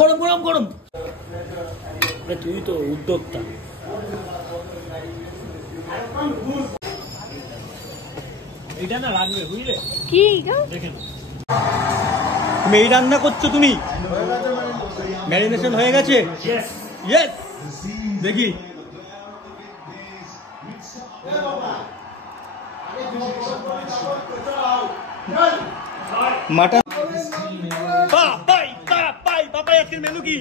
গরম গরম গরম। তুই তো উদ্যোক্তা। এটা না লাগবে বুঝলে কি? তুমি এই রান্না করছো? তুমি ম্যারিনেশন হয়ে গেছে? ইয়েস। দেখি মাটন। আজকের মেনু কি?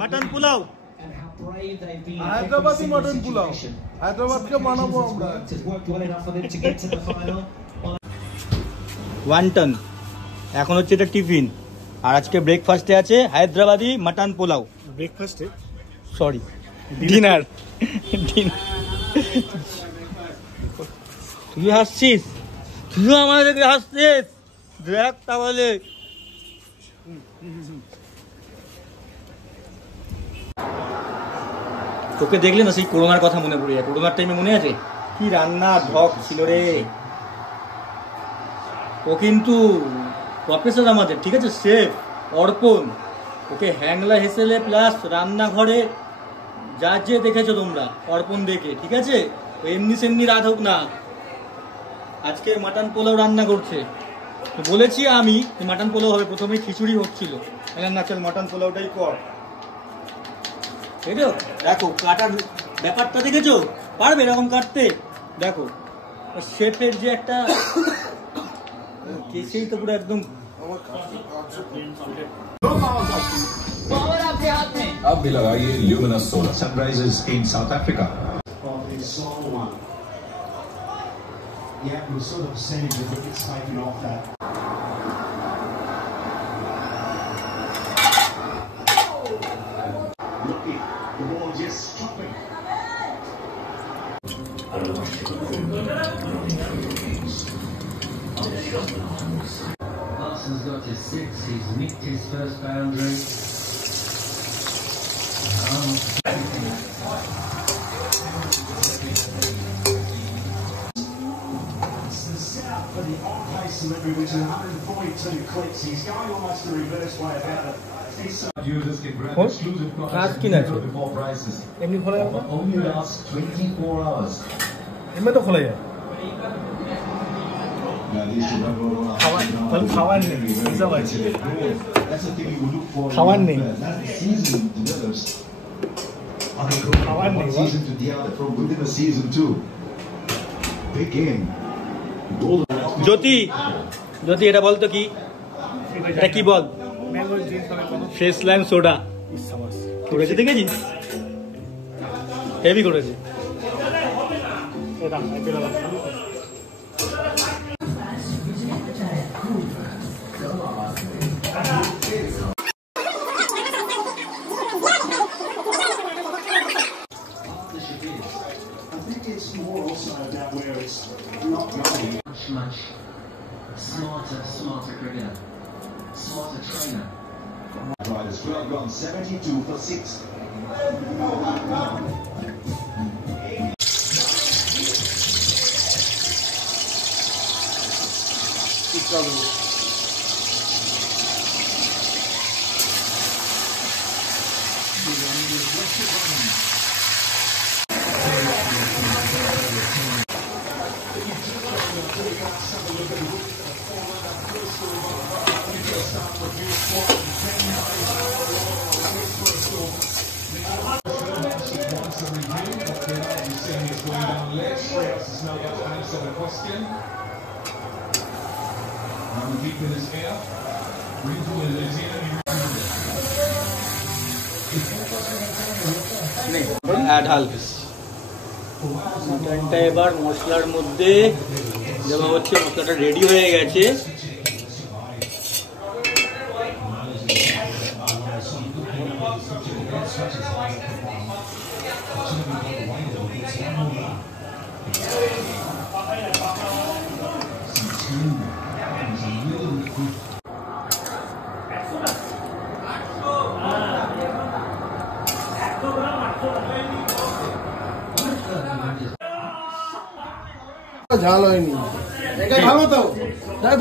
মটন পোলাও। হায়দ্রাবাদি মটন পোলাও। হায়দ্রাবাদকে বানাবো আমরা। ওয়ান্টন। এখন হচ্ছে এটা টিফিন, আর আজকে ব্রেকফাস্টে আছে হায়দ্রাবাদি মটন পোলাও। ব্রেকফাস্টে সরি ডিনার। তুই হাসছিস? তুইও আমাদেরকে হাসছিস? দেখ তাহলে তোকে দেখলে না সেই করোনার কথা মনে পড়ে যায়। করোনার টাইমে মনে আছে কি রান্না ঢক ছিল রে। ও কিন্তু প্রফেসর আমাদের, ঠিক আছে, শেফ অর্পণ। ওকে হ্যাংলা হেসেলে প্লাস রান্নাঘরে যা যে দেখেছো তোমরা অর্পণ দেখে, ঠিক আছে? এমনি সেমনি রাত হোক না, আজকে মাটন পোলাও রান্না করছে। বলেছি আমি মাটন পোলাও হবে, প্রথমে খিচুড়ি হচ্ছিল, না চল মাটন পোলাওটাই কর। দেখো দেখো কাটার ব্যাপারটা দেখেছো? পারবে এরকম কাটতে? দেখো শেফের যে একটা কেসেই তো পুরো একদম। अब भी लगाइए Luminous solar Sunrisers in South Africa. Yeah, we're sort of percentage of it taken off that. Looking, the ball just stopping. Parsons got his six, he's nicked his first boundary. For the on-pace delivery, which is 142 clicks, he's going almost the reverse way about it. Users can grab exclusive prices before prices. Only lasts 24 hours. এমনি তো খোলা যায়। খাওয়ার নেই, খাওয়ার নেই, season to the other from within a season too. Big game. জ্যোতি জ্যোতি এটা বলতো কি? এটা কি বল? ফ্রেশ লাইম সোডা করেছে, দেখেছিস? হেভি করেছে। Much smarter cricketer, smarter trainer. Riders 12 gone 72 for 6. ঢাল মাটনটা এবার মশলার মধ্যে দেওয়া হচ্ছে। মশলাটা রেডি হয়ে গেছে। ঝাল হয়নি,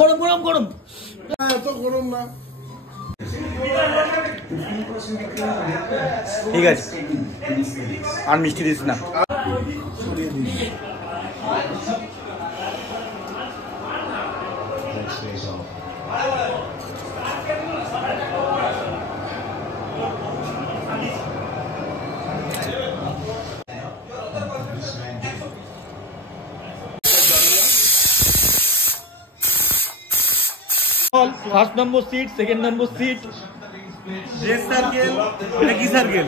গরম গরম গরম। এত গরম না। ঠিক আছে, আর মিষ্টি দিস না। ফার্স্ট নম্বর সিট, সেকেন্ড নম্বর সিট। রেড সার্কেল, এটা কি সার্কেল?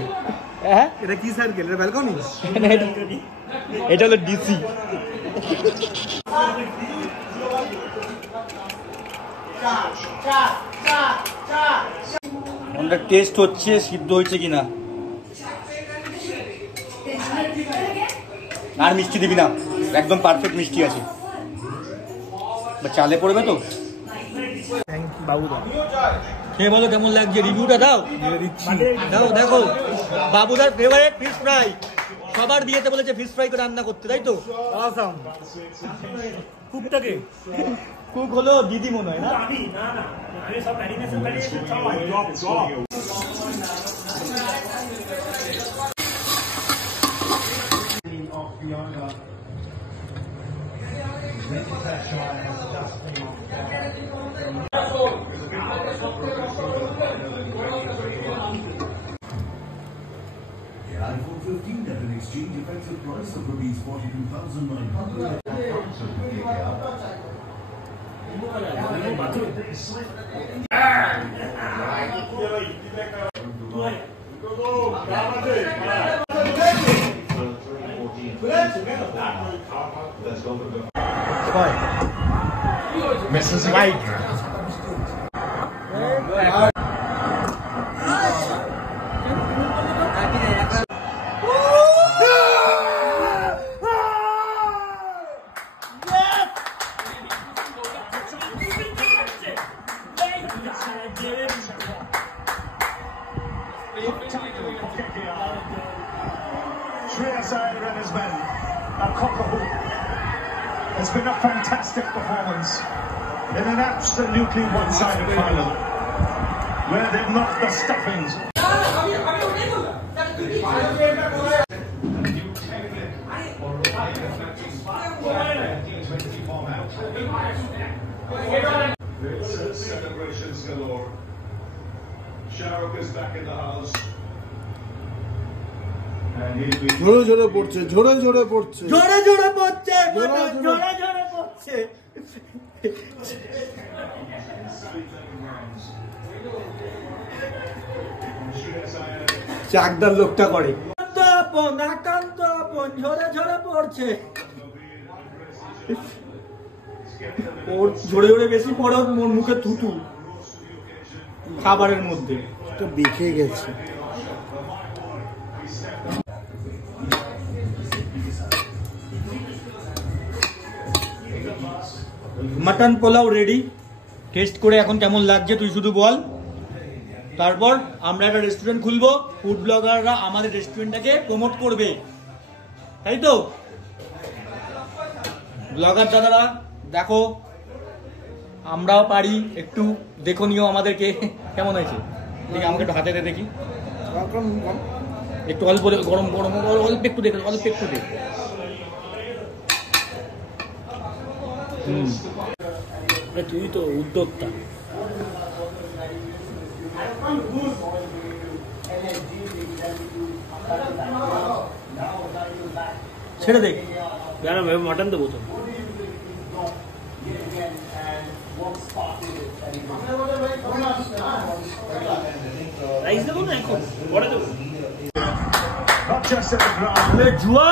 হ্যাঁ, এটা কি সার্কেল? এটা ব্যালকনি? এটা হলো ডিসি। আমাদের টেস্ট হচ্ছে সিদ্ধ হয়েছে কিনা। আর মিষ্টি দিবি না, একদম পারফেক্ট মিষ্টি আছে। চালে পড়বে তো। বাবুদা খেয়ে বলো কেমন লাগছে, রিভিউটা দাও। দাও, দেখো বাবুদার ফেভারিট ফিশ ফ্রাই। সবার দিয়েতে বলেছে ফিশ ফ্রাই করে রান্না করতে, তাই তো? কুকটাকে কুক হলো দিদি মনে হয় না? iPhone 15 at an exchange effective price of rupees 42,900. Mrs. White. Shreyas Iyer and his men are cock-a-hoop. It's been a fantastic performance in an absolutely one-sided final where they've knocked the stuffings. Celebrations galore. Shahrukh is back in the house. ঝরে ঝরে পড়ছে, ঝরে ঝরে পড়ছে, ঝরে ঝরে পড়ছে, ঝরে ঝরে পড়ছে। চাকদার লোকটা করে আপন, একান্ত আপন, ঝরে ঝরে পড়ছে। ওর ঝরে ঝরে বেশি পড়ে, ওর মুখে থুতু খাবারের মধ্যে বেঁকে গেছে। মাটন পোলাও রেডি। টেস্ট করে এখন কেমন লাগছে তুই শুধু বল। তারপর আমরা একটা রেস্টুরেন্ট খুলবো, ফুড ব্লগাররা আমাদের রেস্টুরেন্টটাকে প্রমোট করবে, তাই তো? ব্লগার দাদারা দেখো, আমরাও পারি, একটু দেখো নিও আমাদেরকে কেমন হয়েছে। দেখি আমাকে একটু হাতে দে দেখি, একটু অল্প গরম গরম অল্প একটু দেখে, অল্প একটু দে। তুই তো উদ্যোক্তা। ছেড়ে দেখ, মাটন দেবো তো। রাইস দেবো না এখন, পরে দেবো। Not just at the ground. জুয়া